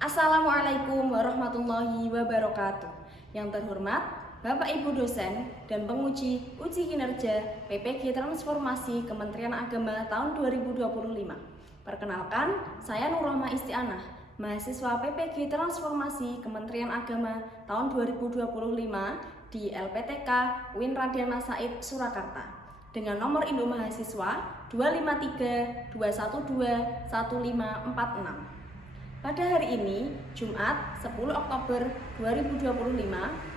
Assalamualaikum warahmatullahi wabarakatuh. Yang terhormat Bapak Ibu dosen dan penguji uji kinerja PPG Transformasi Kementerian Agama tahun 2025. Perkenalkan, saya Nur Rahma Istianah, mahasiswa PPG Transformasi Kementerian Agama tahun 2025 di LPTK UIN Raden Said Surakarta dengan nomor induk mahasiswa 25321215546. Pada hari ini, Jumat 10 Oktober 2025,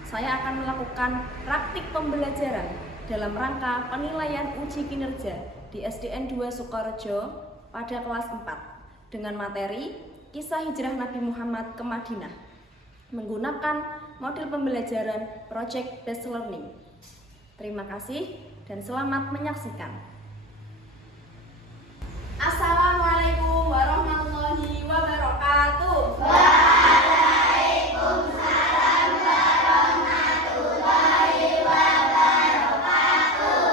saya akan melakukan praktik pembelajaran dalam rangka penilaian uji kinerja di SDN 2 Sukorejo pada kelas 4 dengan materi Kisah Hijrah Nabi Muhammad ke Madinah menggunakan modul pembelajaran Project Based Learning. Terima kasih dan selamat menyaksikan. Assalamualaikum warahmatullahi wabarakatuh. Waalaikumsalam warahmatullahi wabarakatuh.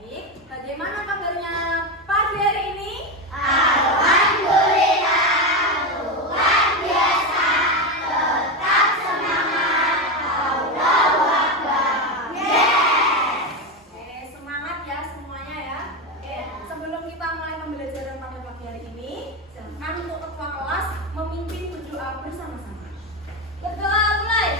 Baik, bagaimana kabarnya pagi hari ini? Alhamdulillah, luar biasa. Tetap semangat. Allahu Akbar. Yes. Oke, semangat ya semuanya ya. Oke, sebelum kita mulai pembelajaran pada pagi hari ini, silakan untuk ketua kelas memimpin berdoa bersama-sama. Berdoa mulai.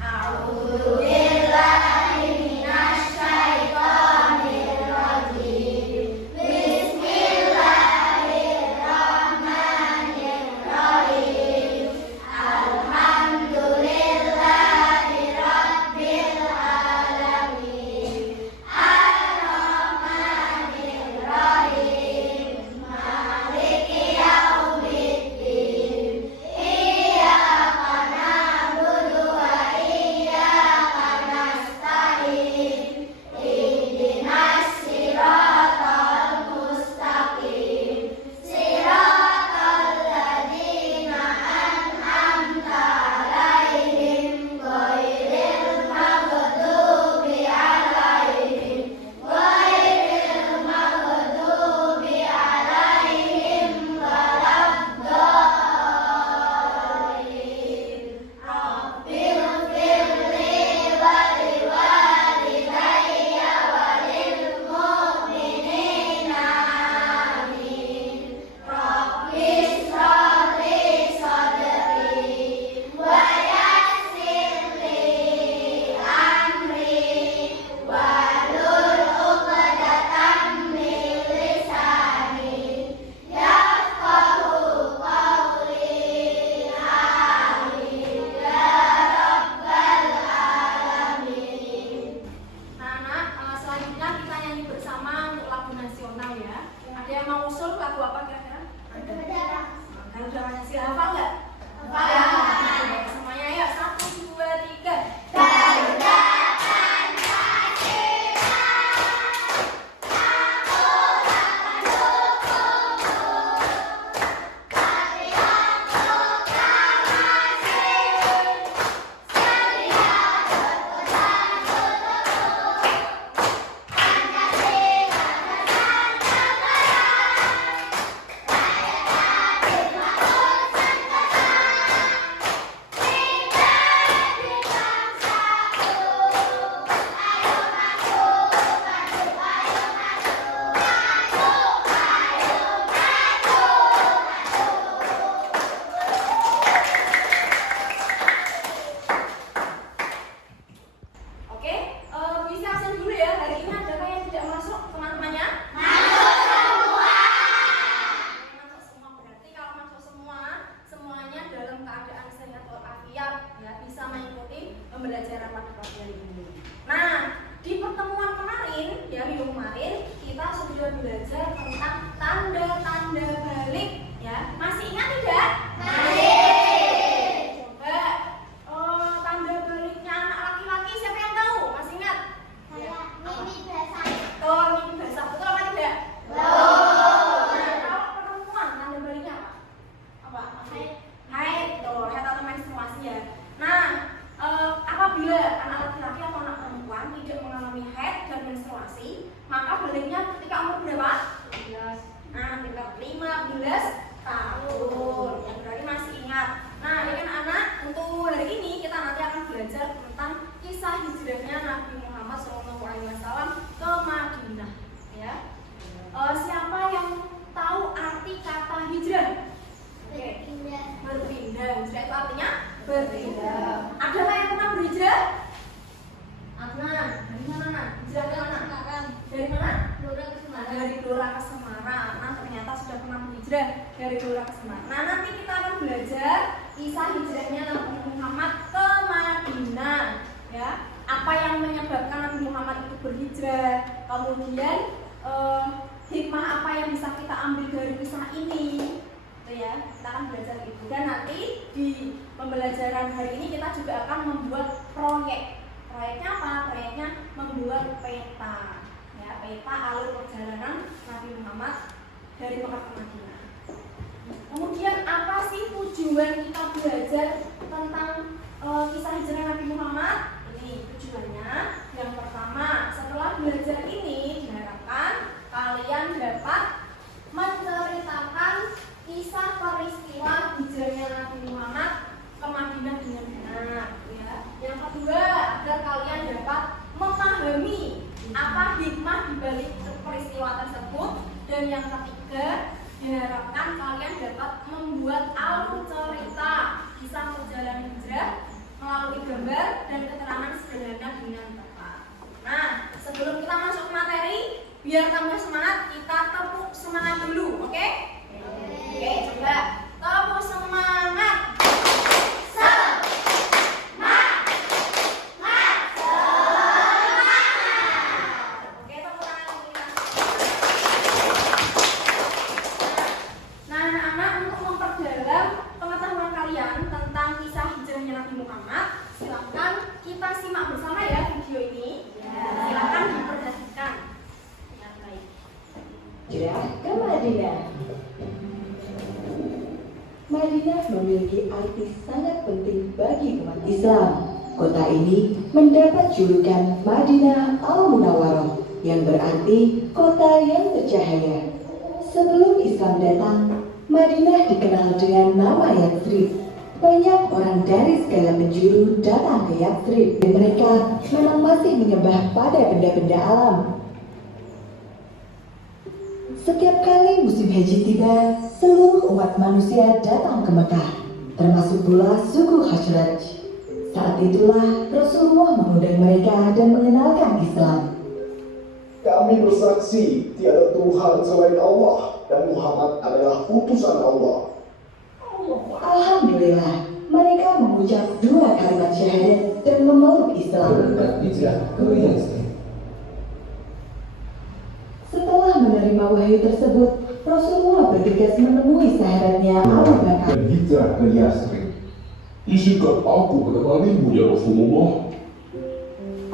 A'udzubillahi minasyaitonirrajim. Bismillahirrahmanirrahim. Alhamdulillahirabbil alamin. Ar-Rahmanirrahim. Maliki yaumiddin. Iyyaka na'budu wa iyyaka nasta'in. Ihdinas siratal mustaqim. Siratal ladzina an'amta 'alaihim ghairil maghdubi alaihim waladdallin. Rabbil firli wa liwalidayya wa lil mu'minina amin. Rabbi shrah li sadri wa yassir li amri wahlul 'uqdatam min lisani yafqahu qawli. Amin ya rabbal alamin. Anak-anak, selanjutnya kita nyanyi bersama untuk lagu nasional ya. Ada yang mau usul lagu apa kira-kira? Kalau udah masih hafal nggak? Hafal. Ya. Oke, semuanya ayo 1, 2, 3. Garuda Pancasila, aku akan dukung. Patriot proklamasi, setia berpegang teguh. Pancasila pesan negara, rakyat adil makmur sejahtera. Kita di bangsaku, ayo maju, maju, ayo maju, maju, ayo maju, Oke, bisa absen dulu ya. Hari ini adakah yang tidak masuk teman-temannya? masuk semua. Masuk semua, berarti kalau masuk semua, semuanya dalam keadaan sehat walafiat ya, bisa mengikuti pembelajaran pada pagi hari ini. Nah, di pertemuan kemarin ya, minggu kemarin kita sudah belajar tentang tanda-tanda balik ya. Masih ingat tidak? Masih. Coba tanda baliknya anak laki-laki siapa yang tahu? Masih ingat? Mimi basah. Oh, mimpi basah, betul apa tidak? Belum. Nah, kalau perempuan tanda baliknya apa? Apa? Haid, tuh, haid atau menstruasi ya. Nah, apabila anak laki-laki atau anak perempuan tidak mengalami haid dan menstruasi, maka baliknya ketika umur berapa? 15. Nah, ketika 15 tahun. Yang berarti masih ingat. Nah, dari Gelora Kesemar. Nah, nanti kita akan belajar kisah hijrahnya Nabi Muhammad ke Madinah, ya. Apa yang menyebabkan Nabi Muhammad itu berhijrah, kemudian hikmah apa yang bisa kita ambil dari kisah ini, gitu ya. Kita akan belajar itu. Dan nanti di pembelajaran hari ini kita juga akan membuat proyek. Proyeknya apa? Proyeknya membuat peta, ya, peta alur perjalanan Nabi Muhammad dari Mekah ke Madinah. Kemudian apa sih tujuan kita belajar tentang kisah hijrah Nabi Muhammad? Ini tujuannya. Yang pertama, setelah belajar ini diharapkan kalian dapat menceritakan kisah peristiwa hijrahnya Nabi Muhammad ke Madinah dengan benar, ya. Yang kedua, agar kalian dapat memahami apa hikmah di balik peristiwa tersebut. Dan yang ketiga, diharapkan kalian dapat membuat alur cerita kisah perjalanan hijrah melalui gambar dan keterangan sederhana dengan tepat. Nah, sebelum kita masuk materi, biar tambah semangat, kita tepuk semangat dulu, oke? Oke, coba tepuk semangat. Madinah memiliki arti sangat penting bagi umat Islam. Kota ini mendapat julukan Madinah Al-Munawwarah yang berarti kota yang bercahaya. Sebelum Islam datang, Madinah dikenal dengan nama Yathrib. Banyak orang dari segala penjuru datang ke Yathrib dan mereka memang masih menyembah pada benda-benda alam. Setiap kali musim haji tiba, seluruh umat manusia datang ke Mekah, termasuk pula suku Khazraj. Saat itulah Rasulullah mengundang mereka dan mengenalkan Islam. Kami bersaksi tiada Tuhan selain Allah dan Muhammad adalah utusan Allah. Alhamdulillah, mereka mengucap 2 kalimat syahadat dan memeluk Islam. Berangkat hijrah ke Yathrib. Setelah menerima wahyu tersebut, Rasulullah bergegas menemui sahabatnya Abu Bakar. Dan hijrah ke Yathrib. Izinkan aku menemanimu ya Rasulullah.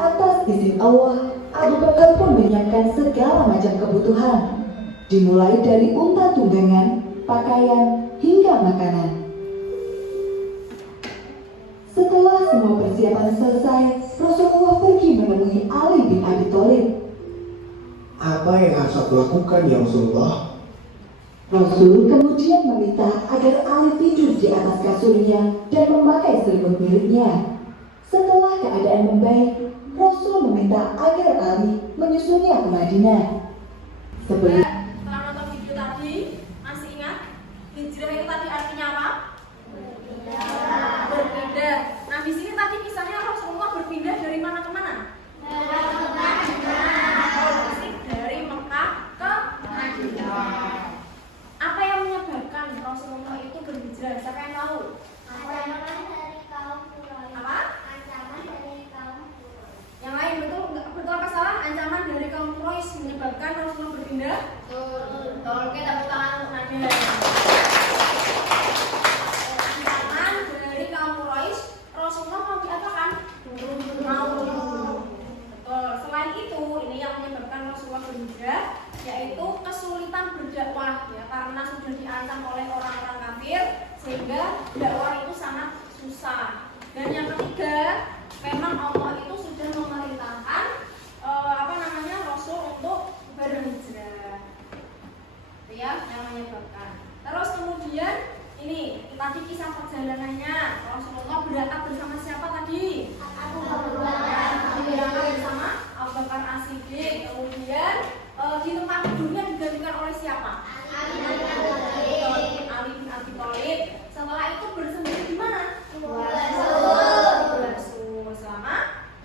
Atas izin Allah, Abu Bakar pun menyiapkan segala macam kebutuhan, dimulai dari unta tunggangan, pakaian, hingga makanan. Setelah semua persiapan selesai, Rasulullah pergi menemui Ali bin Abi Thalib. Apa yang harus aku lakukan ya Rasulullah? Rasul kemudian meminta agar Ali tidur di atas kasurnya dan memakai selimut miliknya. Setelah keadaan membaik, Rasul meminta agar Ali menyusulnya ke Madinah. Sebelum Setelah nonton video tadi, masih ingat hijrah itu tadi artinya apa? Berpindah. Nah, di sini tadi kisahnya Rasulullah berpindah dari mana ke mana? Dari Mekah ke Madinah. Apa yang menyebabkan Rasulullah itu berhijrah? Siapa yang tahu? Ancaman dari kaum Quraisy. Apa? Ancaman dari kaum Quraisy. Yang lain betul apa salah? Ancaman dari kaum Quraisy menyebabkan Rasulullah berpindah? Betul. Oke, tepuk tangan untuk Nadia. Ancaman dari kaum Quraisy, Rasulullah mau diapakan? Mau dibunuh. Betul. Selain itu, ini yang menyebabkan Rasulullah berhijrah, yaitu kesulitan berdakwah, ya, karena sudah diancam oleh orang-orang kafir sehingga dakwah itu sangat susah. Dan yang ketiga, memang Allah itu sudah memerintahkan Rasul untuk berhijrah. Itu ya yang menyebabkan. Terus kemudian ini tadi kisah perjalanannya, Rasulullah berangkat bersama siapa tadi? Abu Bakar. Berangkat bersama Abu Bakar As-Siddiq. Kemudian di tempat tidurnya digantikan oleh siapa? Ali bin Abi Thalib. Setelah itu bersembunyi di mana? Rasul selama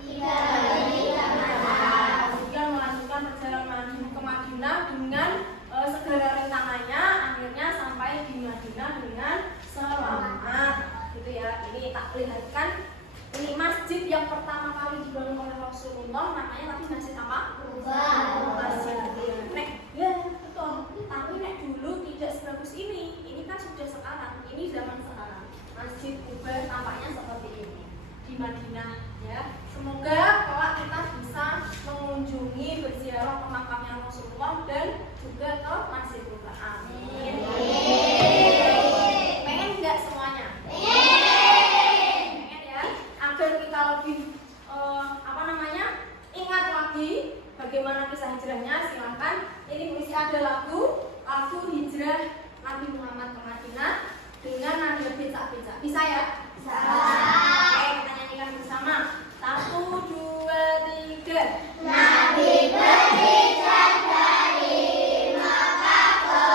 3 hari. Kemudian melanjutkan perjalanan ke Madinah dengan segala rintangannya, akhirnya sampai di Rasulullah namanya tadi masjid apa? Kuba. Masjid Nek, ya betul. Tapi nek dulu tidak sebagus ini. Ini kan sudah sekarang. Ini zaman sekarang. Masjid Kuba tampaknya seperti ini di Madinah ya. Semoga kelak kita bisa mengunjungi berziarah ke makamnya Rasulullah dan juga ke Masjid Kuba. Amin. Pengen nggak semuanya? Pengen ya. Agar kita lebih ingat lagi bagaimana kisah hijrahnya, silakan. Ini mesti ada lagu hijrah Nabi Muhammad ke Madinah dengan nada becak-becak. Bisa ya? Bisa. Oke, kita nyanyikan bersama. 1, 2, 3. Nabi berhijrah dari Makkah ke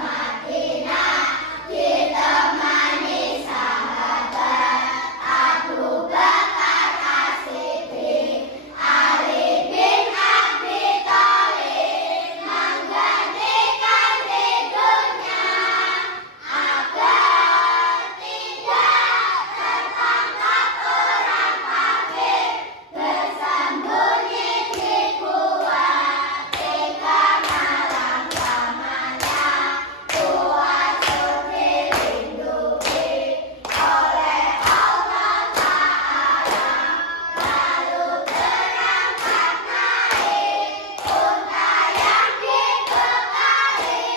Madinah, ditemani sahabat Abu Bakar As-Siddiq, Ali bin Abi Thalib, menggantikan hidupnya agar tidak tertangkap orang kafir, bersembunyi di gua ketika malam pamannya puasa dilindungi oleh Allah Ta'ala. Lalu berangkat naik unta yang dibekali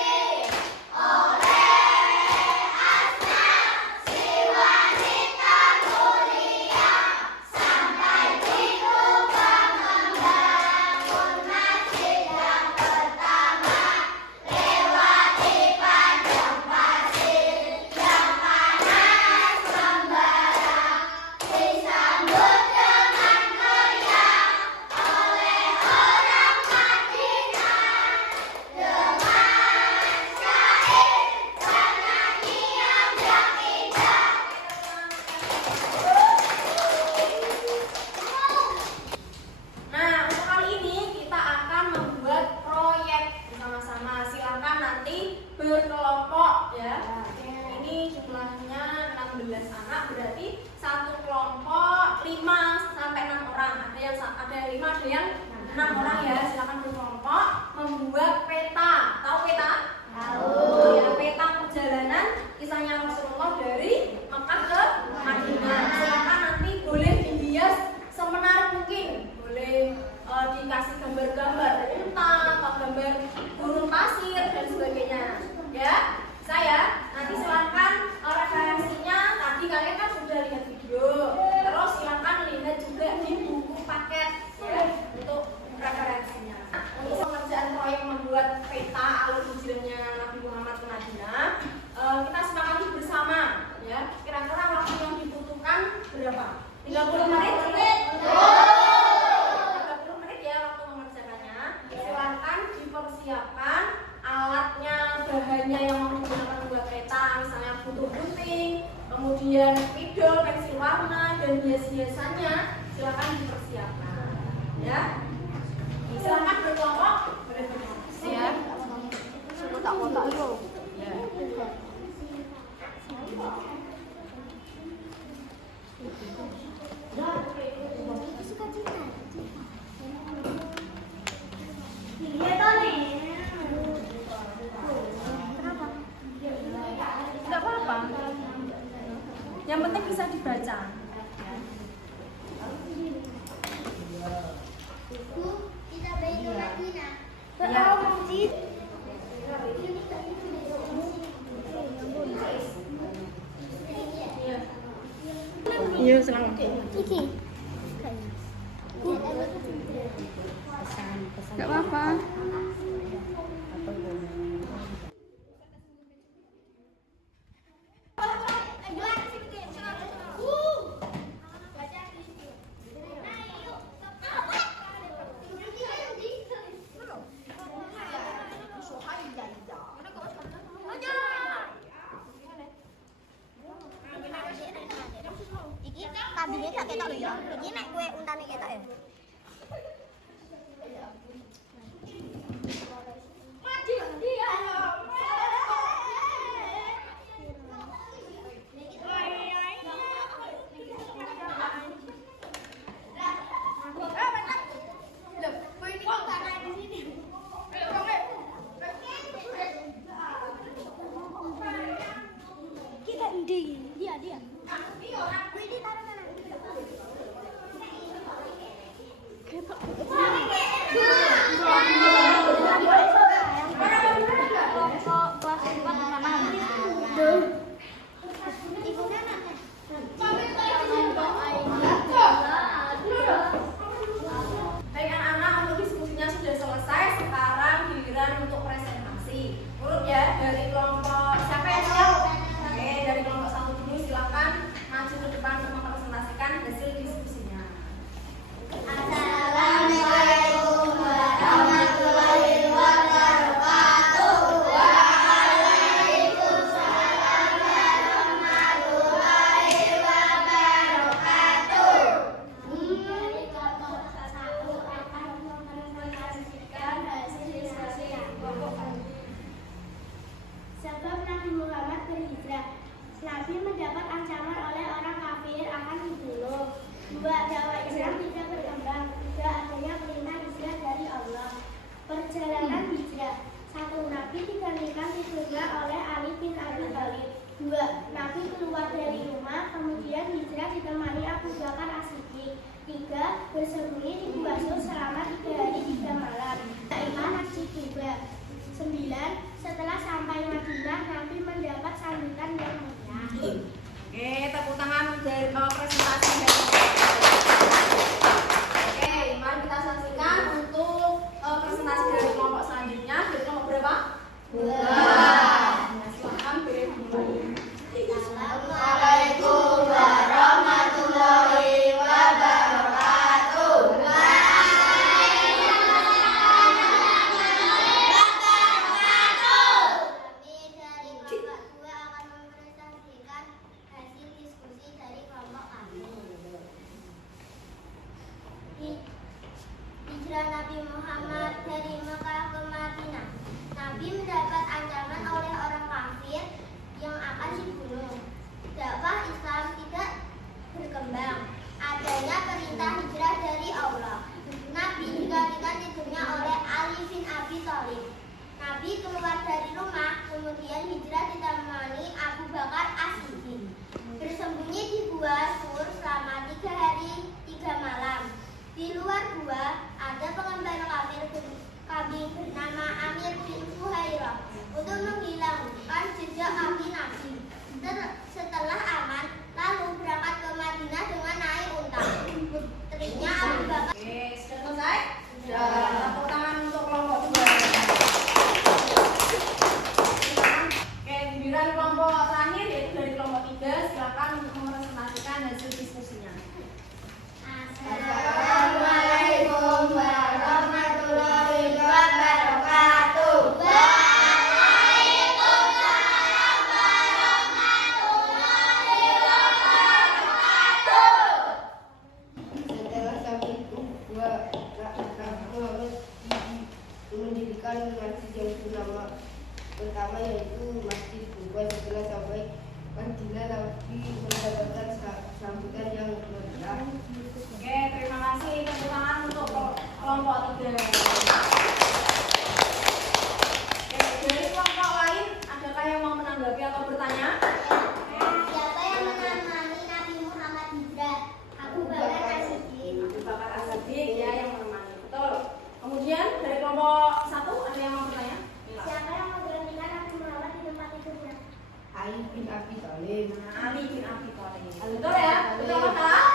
oleh Asma, si wanita mulia, sampai di Kuba membangun masjid yang pertama, lewati padang pasir yang panas membara, disambut dengan meriah oleh orang Madinah dengan syair dan nyanyian yang indah. Nah, untuk kali ini kita akan membuat proyek bersama-sama. Silakan nanti berkelompok ya. Ini jumlahnya 16 anak, berarti satu kelompok 5 sampai 6 orang. Ada 5, ada yang 6 orang ya. Silakan berkelompok membuat peta. Tahu peta? Tahu. Ya, peta perjalanan kisahnya Rasulullah dari Mekah ke Madinah. Silakan nanti boleh dihias semenarik mungkin. Boleh dikasih gambar-gambar unta atau gambar gurun pasir dan sebagainya ya. Saya nanti silakan referensinya, tadi kalian kan sudah lihat video, terus silakan lihat juga di buku paket ya untuk referensinya. Untuk pengerjaan proyek membuat peta alur hijrahnya Nabi Muhammad ke Madinah, kita sepakati bersama ya. Kira-kira waktu yang dibutuhkan berapa? 30 menit? 30 menit ya waktu mengerjakannya. Silakan dipersiapkan alatnya, bahannya yang mau digunakan buat peta, misalnya butuh gunting, kemudian spidol, pensil warna, dan hias-hiasannya. Silakan dipersiapkan ya. Silakan berkelompok, boleh berkelompok ya. Kotak-kotak itu ya. Tidak apa-apa. Yang penting bisa dibaca. Kita Baitul Madinah. Ya. Iya, selamat. Kiki. Gak apa-apa. Iki kabine tak ketok lho ya. Iki nek kowe untane ketok ya. bersembunyi di gua Sur selama 3 hari 3 malam. Iman Nabi juga. 9. Setelah sampai Madinah, Nabi mendapat sambutan yang mulia. Oke, tepuk tangan dari presentasi dari. Oke, mari kita saksikan untuk presentasi dari kelompok selanjutnya. Dari kelompok berapa? 2. Nah, silakan beri dimulai. Assalamualaikum warahmatullahi wabarakatuh. Kami dari kelompok 2 akan mempresentasikan hasil diskusi dari kelompok kami. Hijrah Nabi Muhammad dari Mekah ke Madinah. Nabi mendapat ancaman oleh orang kafir yang akan dibunuh. Dakwah Islam tidak berkembang. Adanya perintah hijrah dari Allah. Nabi digantikan tidurnya oleh Ali bin Abi Thalib. Nabi keluar dari rumah, kemudian hijrah ditemani Abu Bakar As-Siddiq. Bersembunyi di gua Sur selama 3 hari 3 malam. Di luar gua ada pengembara kambing bernama Amir bin Fuhairah untuk menghilangkan jejak kaki Nabi. Setelah aman, lalu berangkat ke Madinah dengan naik unta. Putrinya Abu Bakar. Oke, sudah selesai? Sudah. Tepuk tangan untuk kelompok 2. Oke, giliran kelompok terakhir yaitu dari kelompok 3. Silakan untuk mempresentasikan hasil diskusinya. Assalamualaikum warahmatullahi wabarakatuh. Setelah sampai itu, mendirikan masjid yang bernama pertama yaitu Masjid Kuba. Setelah sampai Madinah, Nabi mendapatkan sambutan yang meriah. Oke, terima kasih. Tepuk tangan untuk kelompok 3. Oke, dari kelompok lain, adakah yang mau menanggapi atau bertanya? Siapa yang menemani Nabi Muhammad hijrah? Abu Bakar As-Siddiq. Abu Bakar As-Siddiq ya yang menemani. Betul. Kemudian dari kelompok 1 ada yang mau bertanya? Siapa yang menggantikan Nabi Muhammad di tempat tidurnya? Ali bin Abi Thalib. Ali bin Abi Thalib. Betul ya? Betul apa salah?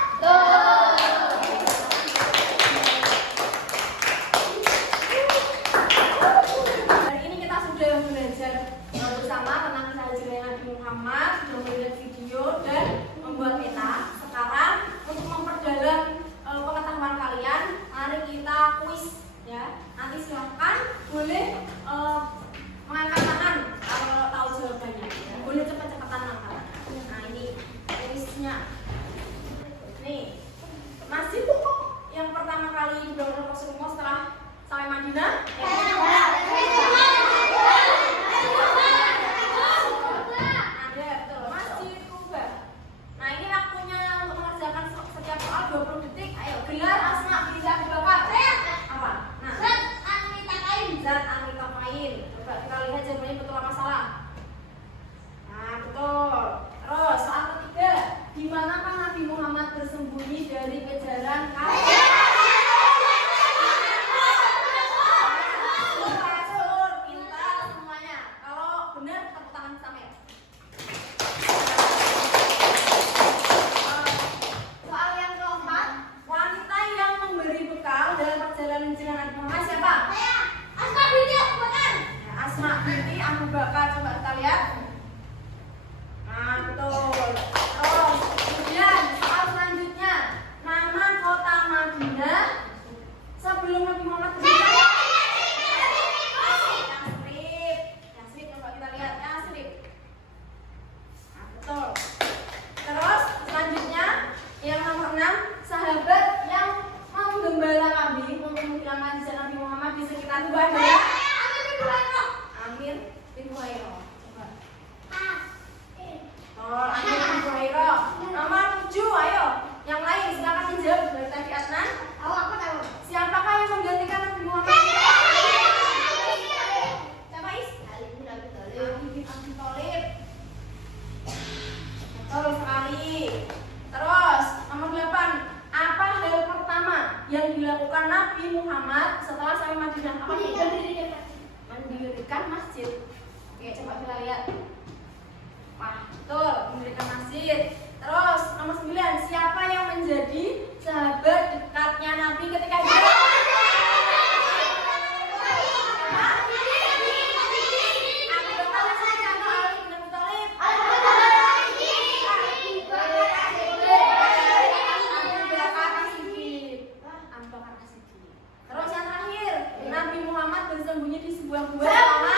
Hari ini kita sudah belajar bersama tentang kisah hijrah Nabi Muhammad, sudah melihat video dan membuat peta. Sekarang untuk memperdalam pengetahuan kalian, mari kita kuis ya. Nanti silahkan boleh mengangkat tangan kalau tahu jawabannya. Ya. Boleh cepat-cepatan angkat. Nah ini kuisnya. Nih, masjid yang pertama kali dibangun Rasulullah setelah sampai Madinah. Ada betul, Masjid Kuba. Nah ini waktunya untuk mengerjakan setiap soal 20 detik. Ayo gelar Asma binti Abu Bakar. Apa? Nah, Zat Anwitafain. Coba kita lihat jawabannya betul apa salah. Nah betul. Terus soal ketiga, di manakah Nabi Muhammad bersembunyi dari kejaran kafir? Pintar semuanya. Kalau benar tepuk tangan bersama ya. Soal yang keempat, wanita yang memberi bekal dalam perjalanan hijrah Nabi Muhammad siapa? Asma binti Abu Bakar. Ya, Asma binti Abu Bakar. Coba kita lihat. Nah betul. Terus kemudian soal selanjutnya, nama kota Madinah sebelum Nabi Muhammad berhijrah. Yasrib, coba kita lihat Yasrib. Nah, betul. Terus selanjutnya yang nomor 6, sahabat yang menggembala kambing untuk menghilangkan jejak Nabi Muhammad di sekitar gua adalah Amir bin Fuhairah. Coba. Amir bin Fuhairah. Nomor 7, ayo. Yang lain silakan dijawab dari tadi Adnan. Aku tahu. Siapakah yang menggantikan Nabi yang dilakukan Nabi Muhammad setelah sampai Madinah? Apa itu? Mendirikan masjid. Oke, coba kita lihat. Wah, betul, mendirikan masjid. Terus nomor 9, siapa yang menjadi sahabat dekatnya Nabi ketika hijrah? Terus yang terakhir, Nabi Muhammad bersembunyi di sebuah gua selama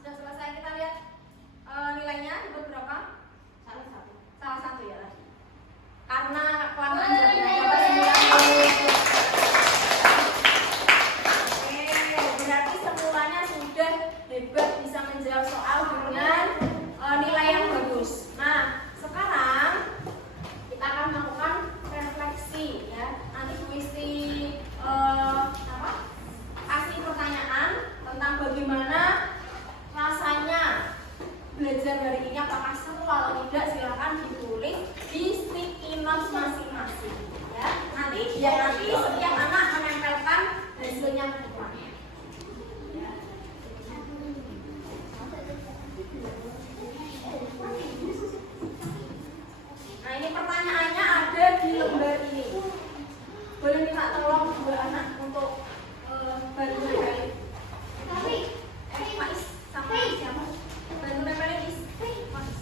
sudah selesai. Kita lihat nilainya dapat berapa? Salah satu ya tadi. Karena kelamaan jawabnya dapat 9. Oke, berarti semuanya sudah hebat bisa menjawab soal dengan nilai yang bagus. Nah, sekarang kita akan melakukan refleksi ya. Nanti puisi kasih pertanyaan tentang bagaimana rasanya belajar hari ini, apakah seru atau tidak, silakan ditulis di sticky notes masing-masing ya. Nanti setiap anak menempelkan hasilnya ke depan. Nah, ini pertanyaannya ada di lembar ini. Boleh minta tolong dua anak untuk bantu nempelin. Pak Is sama siapa? Bantu nempelin Is. Pak Is.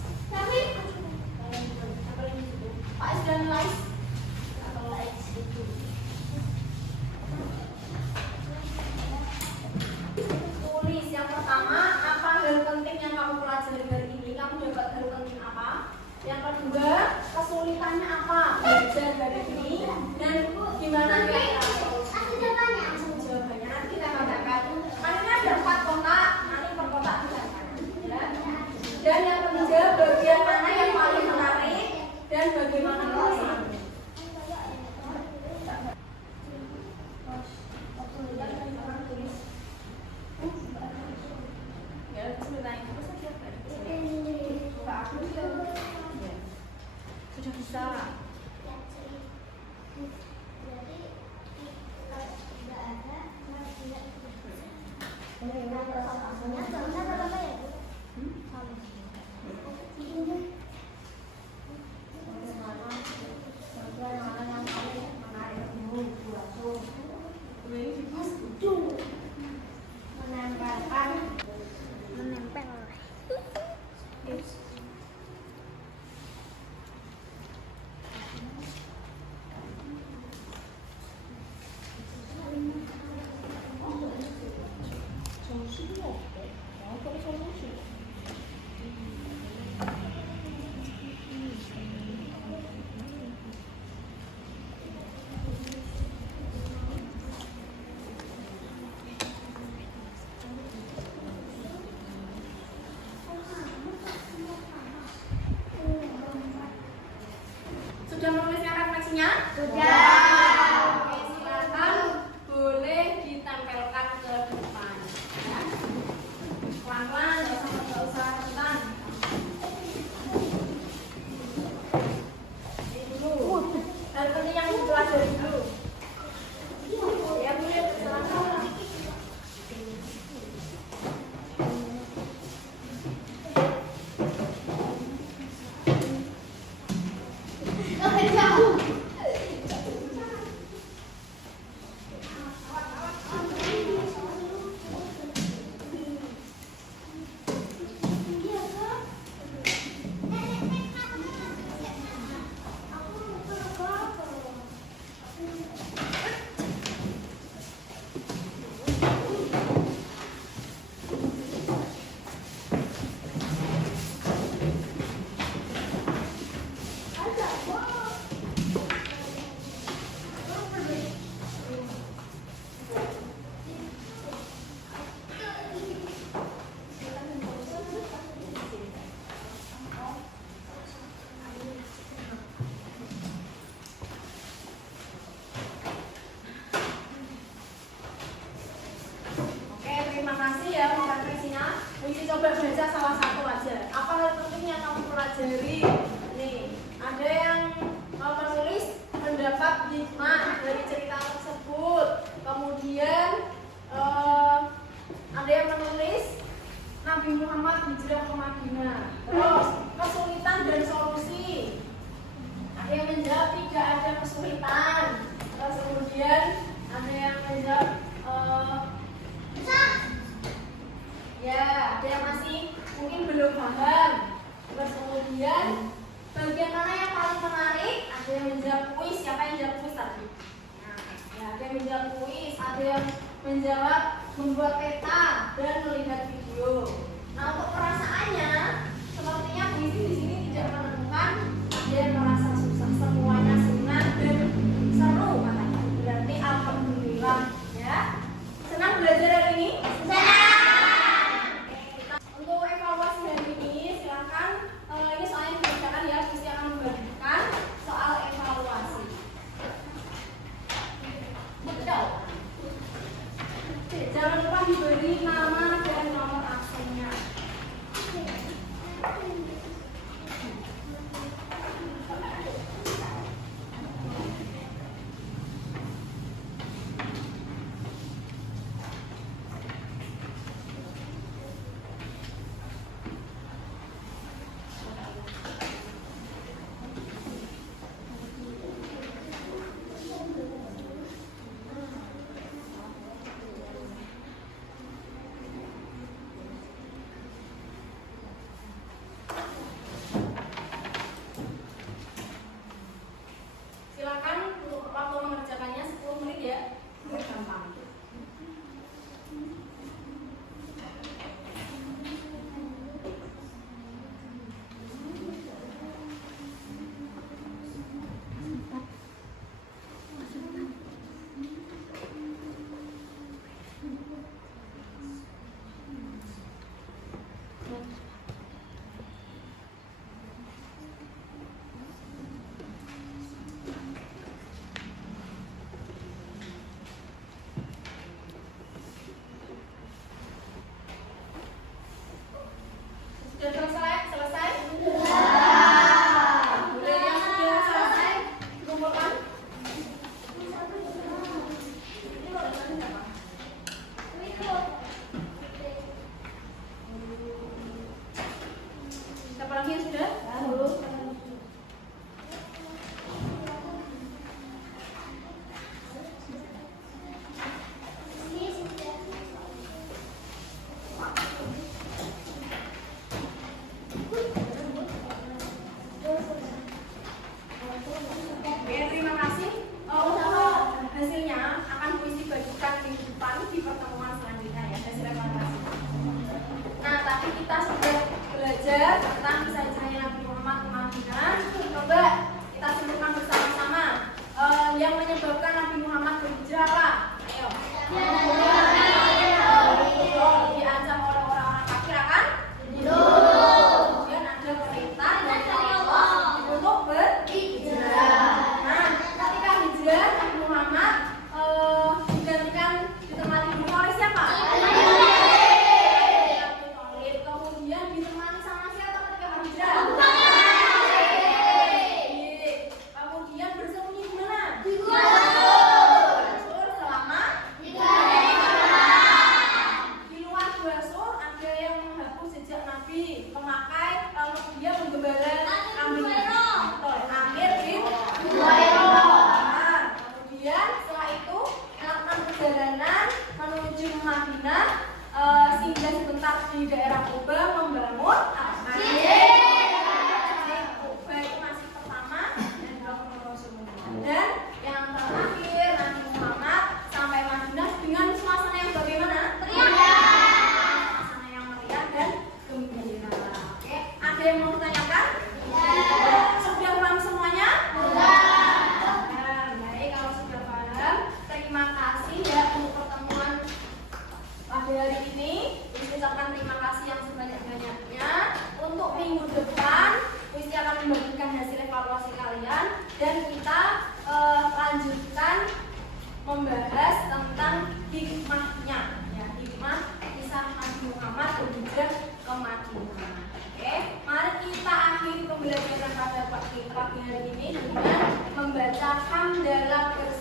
Nempelin di situ. Pak Is dan Lais. Atau Lais itu. Tulis yang pertama, apa hal penting yang kamu pelajari hari ini? Kamu dapat hal penting apa? Yang kedua, kesulitannya apa belajar hari ini dan gimana kira-kira jawabannya? Nanti kita katakan. Kan ini ada 4 kotak, nanti per kotak kita ya. Dan yang ketiga, bagian mana yang paling menarik dan bagaimana perasaannya? Ya, kesulitan itu saja. Sudah bisa. Sudah menuliskan refleksinya? Sudah. Oke, silakan boleh ditempelkan ke depan. Ya. Pelan-pelan, nggak usah kencang. Ini dulu. Hal penting yang dipelajari dulu. Ya, boleh silakan. pelajari. Nih, ada yang menulis pendapat hikmah dari cerita tersebut. Kemudian ada yang menulis Nabi Muhammad hijrah ke Madinah. Terus kesulitan dan solusi. Ada yang menjawab tidak ada kesulitan. Terus kemudian ada yang menjawab ya, ada yang masih mungkin belum paham. Terus kemudian bagian mana yang paling menarik? Ada yang menjawab kuis. Siapa yang jawab kuis tadi? Nah, ya, ada yang menjawab kuis, ada yang menjawab membuat peta dan melihat video. Nah, untuk perasaannya sepertinya puisi di sini tidak menemukan ada yang merasa susah, semuanya senang dan seru katanya. Berarti alhamdulillah ya. Senang belajar hari ini? Untuk evaluasi hari ini silakan ini soalnya dibacakan ya, Gusti akan membagikan soal evaluasi. Betul. Jangan lupa diberi nama dan nomor absennya. Silakan untuk waktu mengerjakannya 10 menit ya. Gampang. Sudah selesai? Selesai? Boleh yang sudah selesai dikumpulkan? Siapa lagi yang sudah? Oke, terima kasih. Untuk hasilnya akan puisi bagikan minggu depan di pertemuan selanjutnya ya, hasil evaluasi. Nah, tadi kita sudah belajar tentang kisah hijrahnya Nabi Muhammad ke Madinah. Coba kita simpulkan bersama-sama yang menyebabkan Nabi Muhammad berhijrah apa? Ayo. Diancam oleh orang-orang kafir akan kemudian ada perintah dari Allah untuk berhijrah. Nah, ketika hijrah Nabi Muhammad digantikan ditemani oleh siapa? Kemudian ditemani sama siapa ketika berhijrah? paham dalam